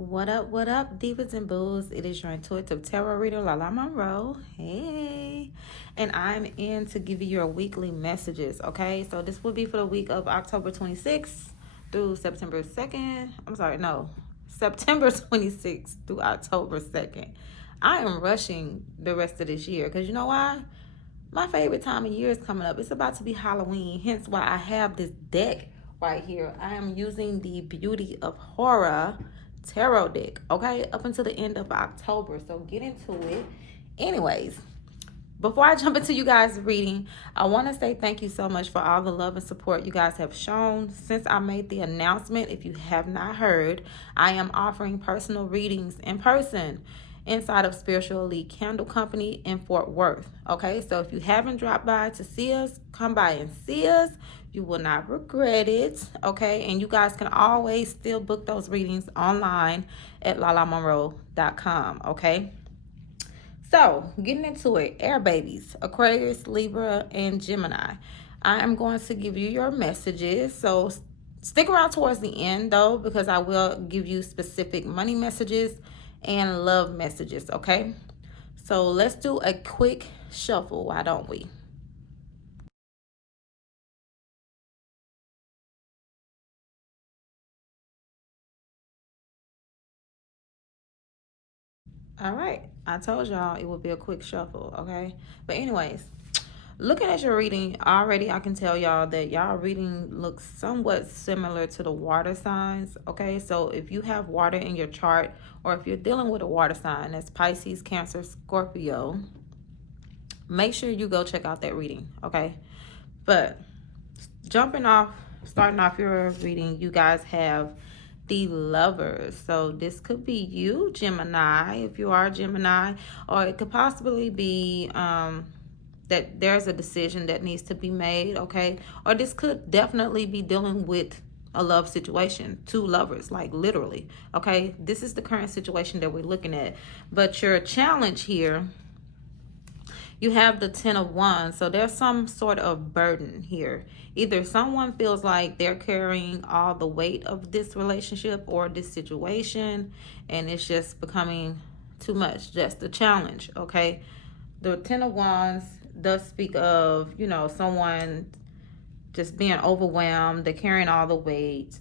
What up, divas and booze? It is your intuitive tarot reader, Lala Monroe. Hey. And I'm in to give you your weekly messages, okay? So this will be for the week of October 26th through September 2nd. September 26th through October 2nd. I am rushing the rest of this year because you know why? My favorite time of year is coming up. It's about to be Halloween, hence why I have this deck right here. I am using the Beauty of Horror tarot deck, okay, up until the end of October. So get into it. Anyways, before I jump into you guys' reading, I want to say thank you so much for all the love and support you guys have shown since I made the announcement. If you have not heard, I am offering personal readings in person inside of Spiritual Elite Candle Company in Fort Worth. Okay, so if you haven't dropped by to see us, come by and see us. You will not regret it. Okay, and you guys can always still book those readings online at lalamonroe.com. Okay. So, getting into it, air babies, Aquarius, Libra, and Gemini. I am going to give you your messages. So, stick around towards the end, though, because I will give you specific money messages and love messages, okay? So, let's do a quick shuffle, why don't we? All right, I told y'all it would be a quick shuffle, okay? But anyways, looking at your reading, already I can tell y'all that y'all reading looks somewhat similar to the water signs, okay? So if you have water in your chart, or if you're dealing with a water sign, that's Pisces, Cancer, Scorpio, make sure you go check out that reading, okay? But starting off your reading, you guys have the Lovers. So this could be you, Gemini, if you are Gemini, or it could possibly be that there's a decision that needs to be made, okay? Or this could definitely be dealing with a love situation, two lovers, like literally, okay? This is the current situation that we're looking at. But your challenge here, you have the 10 of Wands. So there's some sort of burden here. Either someone feels like they're carrying all the weight of this relationship or this situation, and it's just becoming too much. Just a challenge, okay? The 10 of Wands does speak of, someone just being overwhelmed. They're carrying all the weight.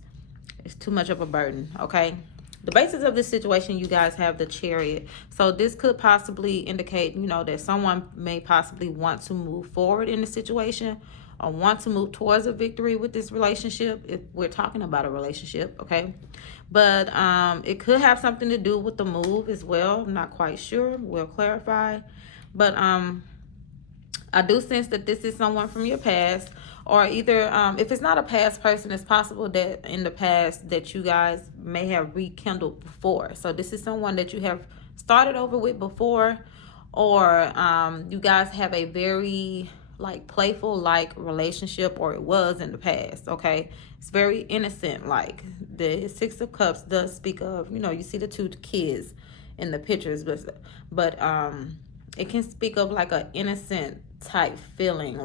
It's too much of a burden, okay? The basis of this situation, you guys have the Chariot. So this could possibly indicate, that someone may possibly want to move forward in the situation or want to move towards a victory with this relationship, if we're talking about a relationship, okay? But it could have something to do with the move as well. I'm not quite sure. We'll clarify. But I do sense that this is someone from your past, or either if it's not a past person, it's possible that in the past that you guys may have rekindled before. So this is someone that you have started over with before, or you guys have a very playful relationship, or it was in the past, okay? It's very innocent. Like the Six of Cups does speak of, you see the two kids in the pictures, but it can speak of like an innocent type feeling,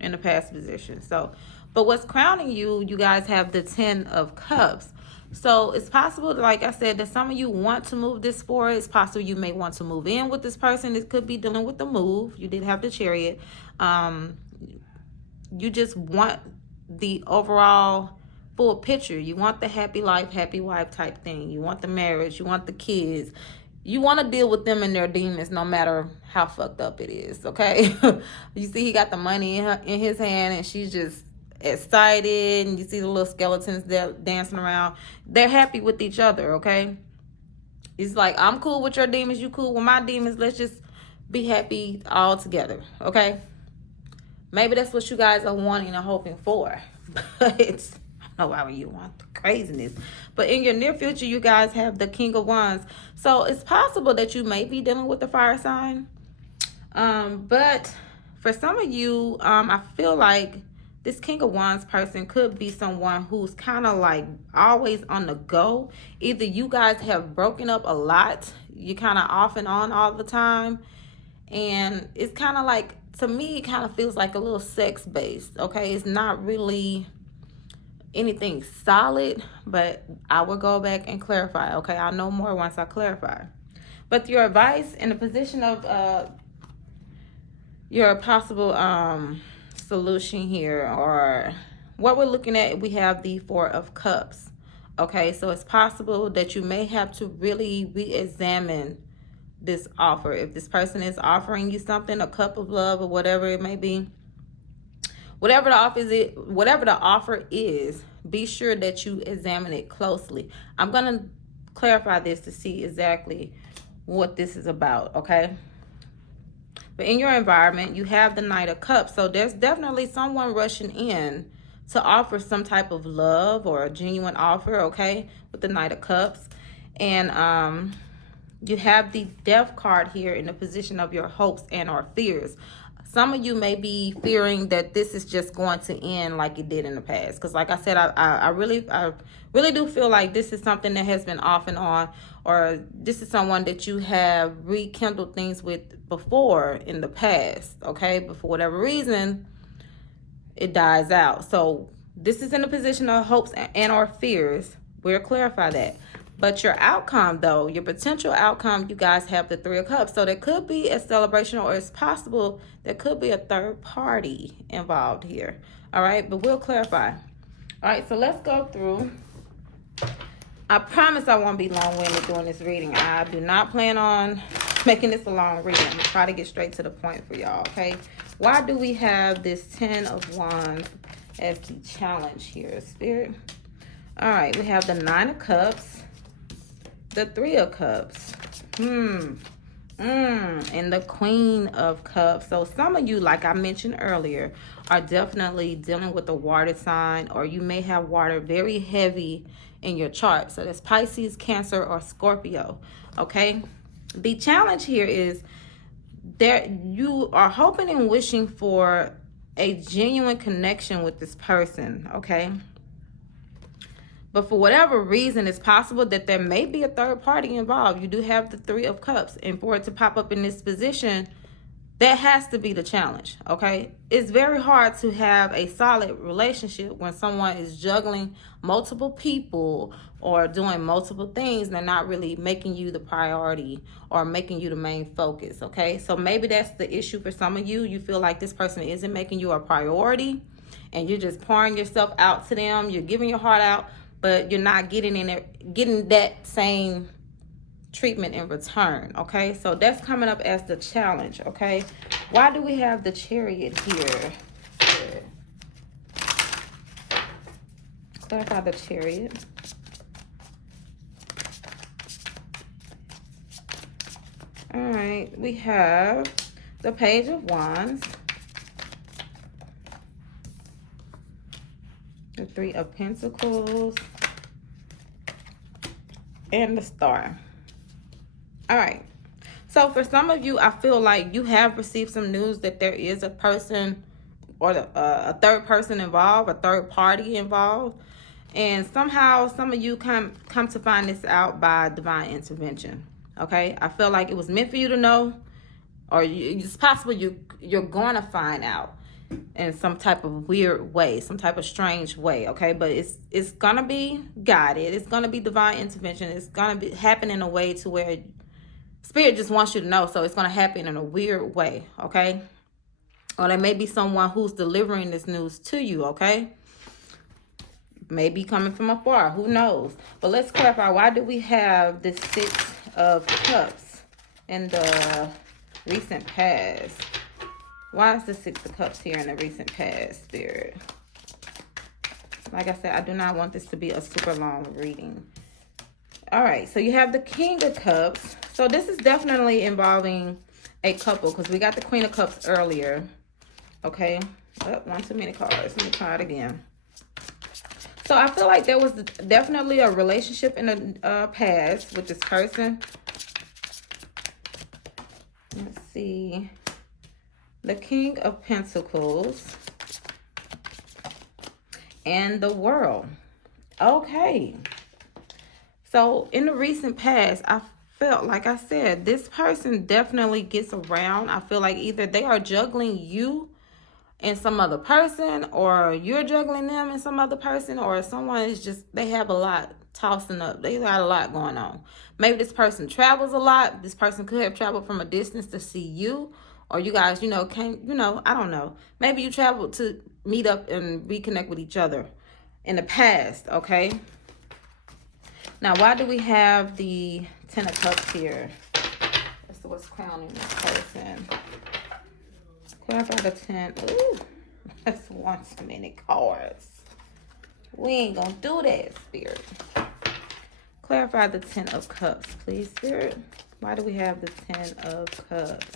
in the past position. So, but what's crowning you, you guys have the 10 of Cups. So it's possible, like I said, that some of you want to move this forward. It's possible you may want to move in with this person. It could be dealing with the move. You did have the Chariot. You just want the overall full picture. You want the happy life, happy wife type thing. You want the marriage. You want the kids. You want to deal with them and their demons no matter how fucked up it is, okay? You see he got the money in his hand, and she's just excited, and you see the little skeletons dancing around. They're happy with each other, okay? It's like, I'm cool with your demons, you cool with my demons. Let's just be happy all together, okay? Maybe that's what you guys are wanting and hoping for. But I don't know why you want the craziness. But in your near future, you guys have the King of Wands. So it's possible that you may be dealing with the fire sign. But for some of you, I feel like this King of Wands person could be someone who's kind of like always on the go. Either you guys have broken up a lot. You're kind of off and on all the time. And it's kind of like, to me, it kind of feels like a little sex based, okay? It's not really anything solid, but I will go back and clarify. Okay, I'll know more once I clarify. But your advice in the position of your possible solution here, or what we're looking at, we have the Four of Cups. Okay, so it's possible that you may have to really re-examine this offer. If this person is offering you something, a cup of love or whatever it may be, whatever the offer is, be sure that you examine it closely. I'm gonna clarify this to see exactly what this is about, okay? But in your environment, you have the Knight of Cups, so there's definitely someone rushing in to offer some type of love or a genuine offer, okay, with the Knight of Cups. And you have the Death card here in the position of your hopes and or fears. Some of you may be fearing that this is just going to end like it did in the past. Because like I said, I really do feel like this is something that has been off and on, or this is someone that you have rekindled things with before in the past, okay? But for whatever reason, it dies out. So this is in the position of hopes and or fears. We'll clarify that. But your outcome, though, your potential outcome, you guys have the Three of Cups. So there could be a celebration, or it's possible there could be a third party involved here. All right, but we'll clarify. All right, so let's go through. I promise I won't be long-winded doing this reading. I do not plan on making this a long reading. I'm going to try to get straight to the point for y'all, okay? Why do we have this 10 of Wands as the challenge here, Spirit? All right, we have the 9 of Cups, the 3 of Cups, and the Queen of Cups. So some of you, like I mentioned earlier, are definitely dealing with a water sign, or you may have water very heavy in your chart. So that's Pisces, Cancer, or Scorpio, okay? The challenge here is that you are hoping and wishing for a genuine connection with this person, okay? But for whatever reason, it's possible that there may be a third party involved. You do have the 3 of Cups, and for it to pop up in this position, that has to be the challenge, okay? It's very hard to have a solid relationship when someone is juggling multiple people or doing multiple things and they're not really making you the priority or making you the main focus, okay? So maybe that's the issue for some of you. You feel like this person isn't making you a priority and you're just pouring yourself out to them. You're giving your heart out, but you're not getting that same treatment in return, okay? So that's coming up as the challenge, okay? Why do we have the Chariot here? Clarify the Chariot. All right, we have the Page of Wands, the 3 of Pentacles, and the Star. All right, so for some of you, I feel like you have received some news that there is a person or a third person involved, a third party involved, and somehow some of you come to find this out by divine intervention, okay? I feel like it was meant for you to know, or it's possible you're going to find out in some type of weird way, some type of strange way, okay? But it's going to be guided. It's going to be divine intervention. It's going to be happen in a way to where Spirit just wants you to know, so it's going to happen in a weird way, okay? Or there may be someone who's delivering this news to you, okay? Maybe coming from afar, who knows? But let's clarify, why do we have the 6 of Cups in the recent past? Why is the 6 of Cups here in the recent past, Spirit? Like I said, I do not want this to be a super long reading. All right, so you have the King of Cups. So this is definitely involving a couple, because we got the Queen of Cups earlier. Okay, oh, one too many cards. Let me try it again. So I feel like there was definitely a relationship in the past with this person. Let's see. The King of Pentacles and the World. Okay. So in the recent past, I felt, like I said, this person definitely gets around. I feel like either they are juggling you in some other person, or you're juggling them in some other person, or someone is just, they have a lot tossing up. They got a lot going on. Maybe this person travels a lot. This person could have traveled from a distance to see you, or you guys, came, I don't know. Maybe you traveled to meet up and reconnect with each other in the past, okay? Now, why do we have the Ten of Cups here? That's what's crowning this person. Clarify the 10. Ooh, that's one too many cards. We ain't gonna do that, Spirit. Clarify the 10 of Cups, please, Spirit. Why do we have the 10 of Cups?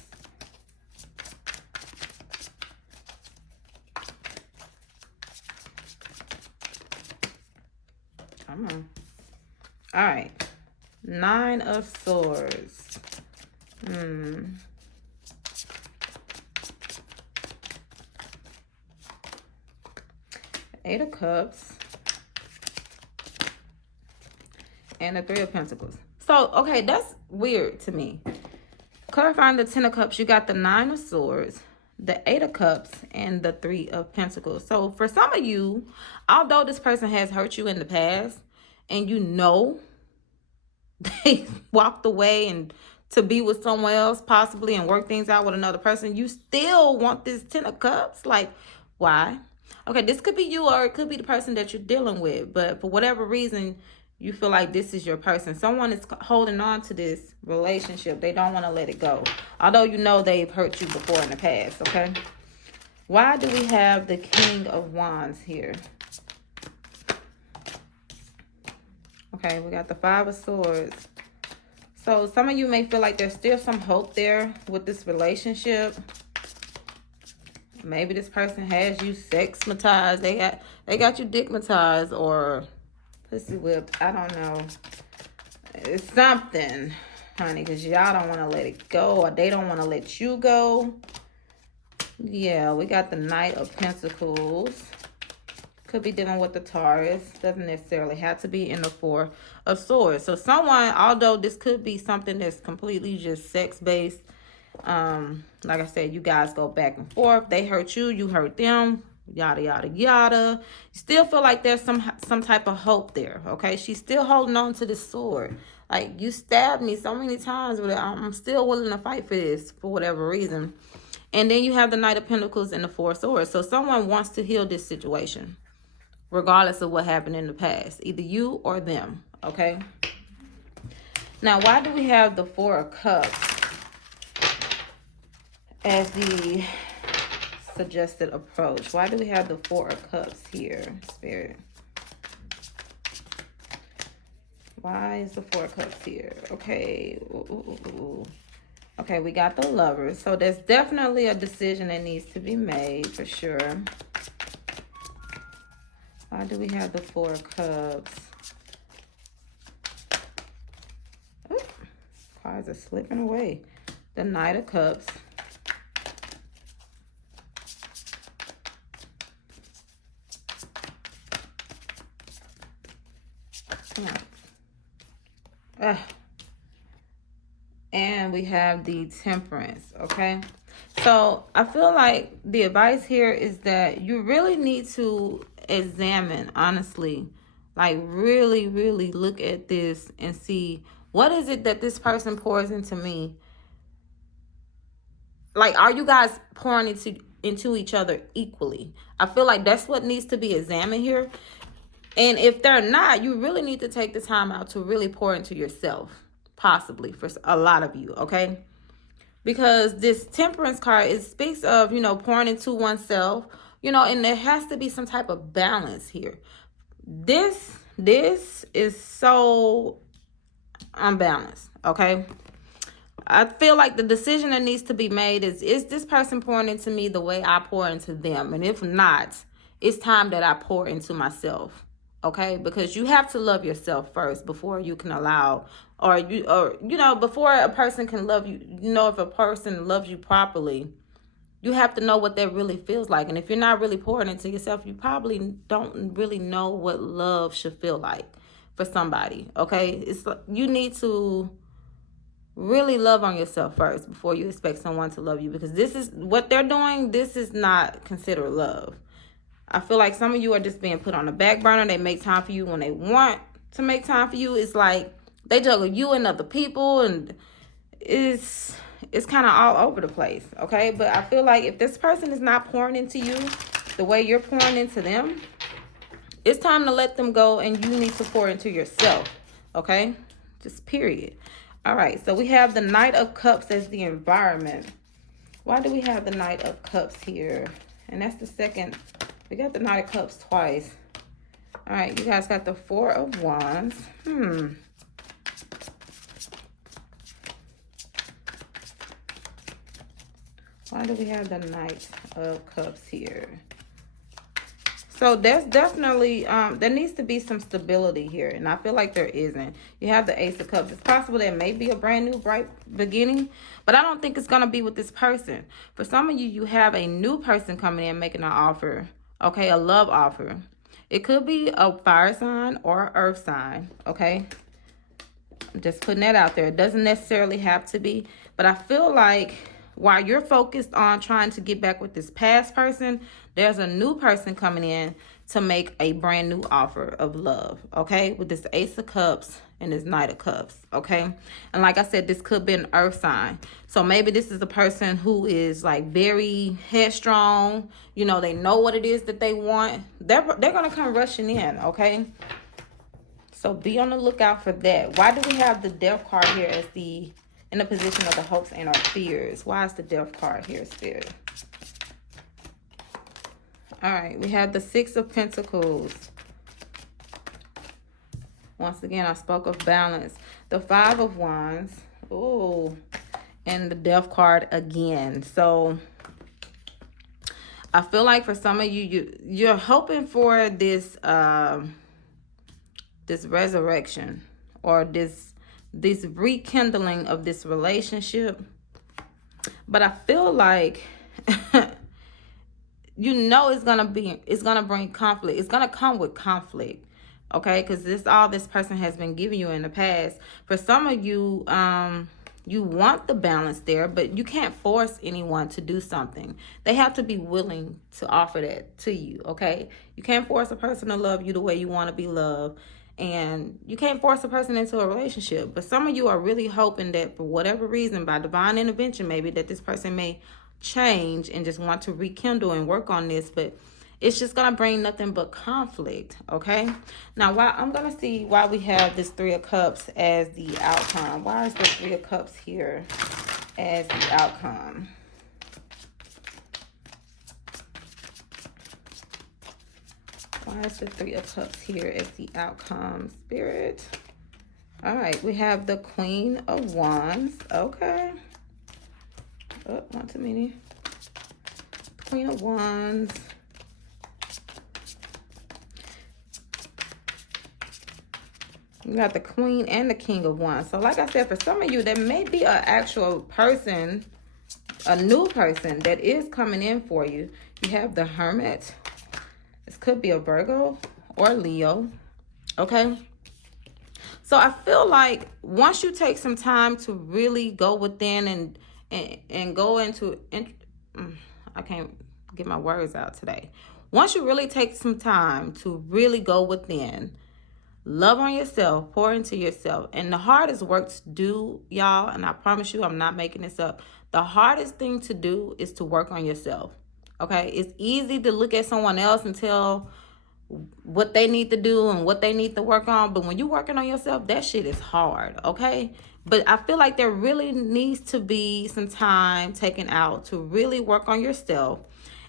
Come on. All right. 9 of Swords. Eight of Cups. And the 3 of Pentacles. So, okay, that's weird to me. Clarifying the 10 of Cups, you got the 9 of Swords, the 8 of Cups, and the 3 of Pentacles. So, for some of you, although this person has hurt you in the past, and they walked away and to be with someone else, possibly, and work things out with another person, you still want this 10 of Cups? Like, why? Okay, this could be you, or it could be the person that you're dealing with. But for whatever reason, you feel like this is your person. Someone is holding on to this relationship. They don't want to let it go. Although they've hurt you before in the past, okay? Why do we have the King of Wands here? Okay, we got the 5 of Swords. So some of you may feel like there's still some hope there with this relationship. Maybe this person has you sexmatized. They got you dickmatized or pussy whipped. I don't know. It's something, honey, because y'all don't want to let it go, or they don't want to let you go. Yeah, we got the Knight of Pentacles. Could be dealing with the Taurus. Doesn't necessarily have to be in the 4 of Swords. So someone, although this could be something that's completely just sex-based, like I said, you guys go back and forth. They hurt you, you hurt them, yada, yada, yada. You still feel like there's some type of hope there, okay? She's still holding on to this sword. Like, you stabbed me so many times, but I'm still willing to fight for this for whatever reason. And then you have the Knight of Pentacles and the 4 of Swords. So someone wants to heal this situation, regardless of what happened in the past. Either you or them, okay? Now, why do we have the 4 of Cups as the suggested approach? Why do we have the 4 of Cups here, Spirit? Why is the 4 of Cups here? Okay. Ooh. Okay, we got the Lovers. So there's definitely a decision that needs to be made for sure. Why do we have the 4 of Cups? Ooh, cards are slipping away. The Knight of Cups. Come on. And we have the Temperance, okay? So I feel like the advice here is that you really need to examine, honestly, like really, really look at this and see, what is it that this person pours into me? Like, are you guys pouring into each other equally? I feel like that's what needs to be examined here. And if they're not, you really need to take the time out to really pour into yourself, possibly for a lot of you, okay? Because this Temperance card, it speaks of, pouring into oneself, and there has to be some type of balance here. This is so unbalanced, okay? I feel like the decision that needs to be made is this person pouring into me the way I pour into them? And if not, it's time that I pour into myself, okay? Because you have to love yourself first before you can allow, before a person can love you. If a person loves you properly, you have to know what that really feels like. And if you're not really pouring into yourself, you probably don't really know what love should feel like for somebody, okay? You need to really love on yourself first before you expect someone to love you, because this is what they're doing. This is not considered love. I feel like some of you are just being put on the back burner. They make time for you when they want to make time for you. It's like they juggle you and other people, and it's kind of all over the place, okay? But I feel like if this person is not pouring into you the way you're pouring into them, it's time to let them go, and you need to pour into yourself, okay? Just period. All right, so we have the Knight of Cups as the environment. Why do we have the Knight of Cups here? And that's the second. We got the Knight of Cups twice. All right, you guys got the Four of Wands. Why do we have the Knight of Cups here? So there's definitely, there needs to be some stability here. And I feel like there isn't. You have the Ace of Cups. It's possible there may be a brand new bright beginning, but I don't think it's going to be with this person. For some of you, you have a new person coming in making an offer. Okay, a love offer. It could be a fire sign or earth sign. Okay, I'm just putting that out there. It doesn't necessarily have to be, but I feel like while you're focused on trying to get back with this past person, there's a new person coming in to make a brand new offer of love, okay? With this Ace of Cups and this Knight of Cups, okay? And like I said, this could be an earth sign. So maybe this is a person who is like very headstrong. You know, they know what it is that they want. They're going to come rushing in, okay? So be on the lookout for that. Why do we have the Death card here as the in the position of the hopes and our fears? Why is the Death card here, Spirit? All right, we have the Six of Pentacles. Once again, I spoke of balance. The Five of Wands. Ooh, and the Death card again. So I feel like for some of you, you're hoping for this this resurrection, or this rekindling of this relationship. But I feel like you know it's gonna bring conflict. It's gonna come with conflict, okay? Because all this person has been giving you in the past. For some of you, you want the balance there, but you can't force anyone to do something. They have to be willing to offer that to you, okay? You can't force a person to love you the way you want to be loved. And you can't force a person into a relationship. But some of you are really hoping that for whatever reason, by divine intervention, maybe that this person may change and just want to rekindle and work on this. But it's just going to bring nothing but conflict, okay? Now, I'm going to see why we have this Three of Cups as the outcome. Why is the Three of Cups here as the outcome? Why is the Three of Cups here as the outcome, Spirit? All right, we have the Queen of Wands. Okay. Oh, not too many. Queen of Wands. You got the Queen and the King of Wands. So like I said, for some of you, there may be an actual person, a new person that is coming in for you. You have the Hermit. This could be a Virgo or Leo, okay? So I feel like once you take some time to really go within and go into, I can't get my words out today. Once you really take some time to really go within, love on yourself, pour into yourself. And the hardest work to do, y'all, and I promise you I'm not making this up, the hardest thing to do is to work on yourself. Okay, it's easy to look at someone else and tell what they need to do and what they need to work on. But when you're working on yourself, that shit is hard, okay? But I feel like there really needs to be some time taken out to really work on yourself.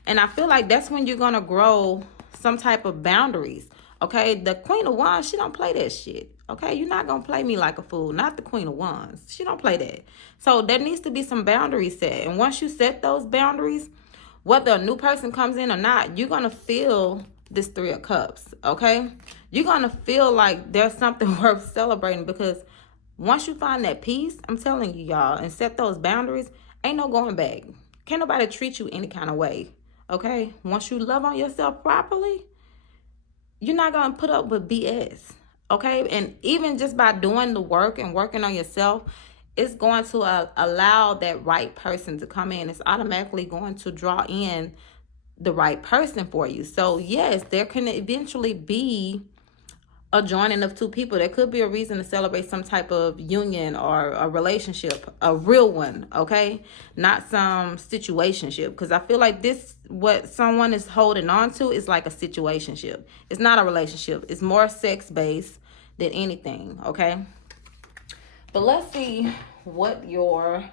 And I feel like that's when you're going to grow some type of boundaries, okay? The Queen of Wands, she don't play that shit, okay? You're not going to play me like a fool. Not the Queen of Wands. She don't play that. So there needs to be some boundaries set. And once you set those boundaries, whether a new person comes in or not, you're going to feel this Three of Cups, okay? You're going to feel like there's something worth celebrating, because once you find that peace, I'm telling you, y'all, and set those boundaries, ain't no going back. Can't nobody treat you any kind of way, okay? Once you love on yourself properly, you're not going to put up with BS, okay? And even just by doing the work and working on yourself, it's going to allow that right person to come in. It's automatically going to draw in the right person for you. So yes, there can eventually be a joining of two people. There could be a reason to celebrate some type of union or a relationship, a real one, okay? Not some situationship, because I feel like this, what someone is holding on to is like a situationship. It's not a relationship. It's more sex-based than anything, okay? But let's see what your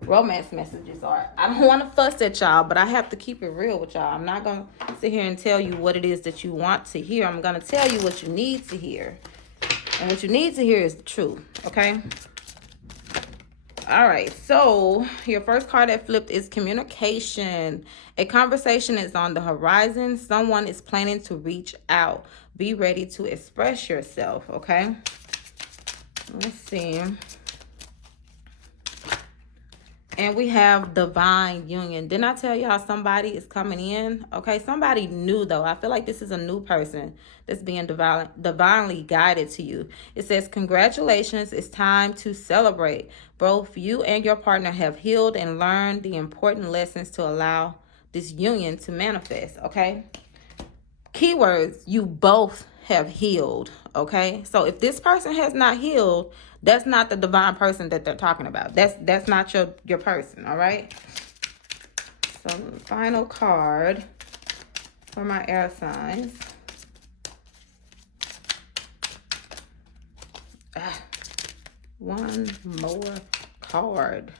romance messages are. I don't want to fuss at y'all, but I have to keep it real with y'all. I'm not going to sit here and tell you what it is that you want to hear. I'm going to tell you what you need to hear. And what you need to hear is the truth, okay? All right, so your first card that flipped is communication. A conversation is on the horizon. Someone is planning to reach out. Be ready to express yourself, okay? Let's see. And we have divine union. Didn't I tell y'all somebody is coming in? Okay, somebody new though. I feel like this is a new person that's being divinely guided to you. It says, congratulations, it's time to celebrate. Both you and your partner have healed and learned the important lessons to allow this union to manifest, okay? Keywords, you both have healed, okay? So if this person has not healed, that's not the divine person that they're talking about. That's not your person, all right? So final card for my air signs. One more card.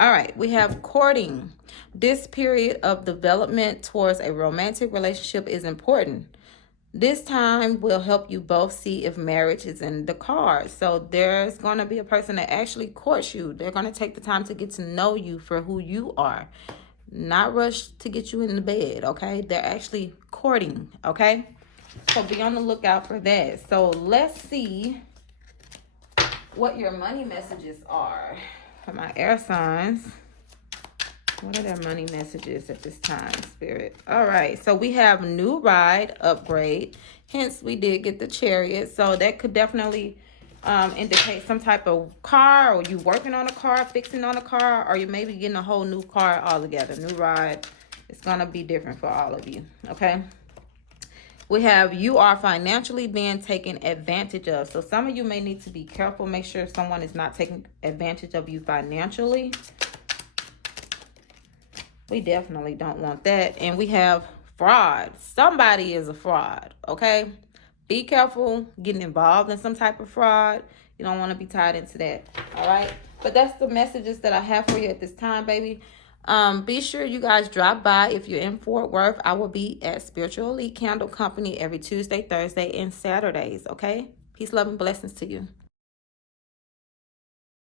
All right, we have courting. This period of development towards a romantic relationship is important. This time will help you both see if marriage is in the cards. So there's going to be a person that actually courts you. They're going to take the time to get to know you for who you are. Not rush to get you in the bed, okay? They're actually courting, okay? So be on the lookout for that. So let's see what your money messages are for my air signs. What are their money messages at this time, Spirit? All right, so we have new ride, upgrade. Hence, we did get the Chariot. So that could definitely indicate some type of car, or you working on a car, fixing on a car, or you maybe getting a whole new car altogether. New ride. It's going to be different for all of you, okay? We have you are financially being taken advantage of. So some of you may need to be careful. Make sure someone is not taking advantage of you financially. We definitely don't want that. And we have fraud. Somebody is a fraud, okay? Be careful getting involved in some type of fraud. You don't want to be tied into that, all right? But that's the messages that I have for you at this time, baby. Be sure you guys drop by. If you're in Fort Worth, I will be at Spiritual Elite Candle Company every Tuesday, Thursday, and Saturdays, okay? Peace, love, and blessings to you.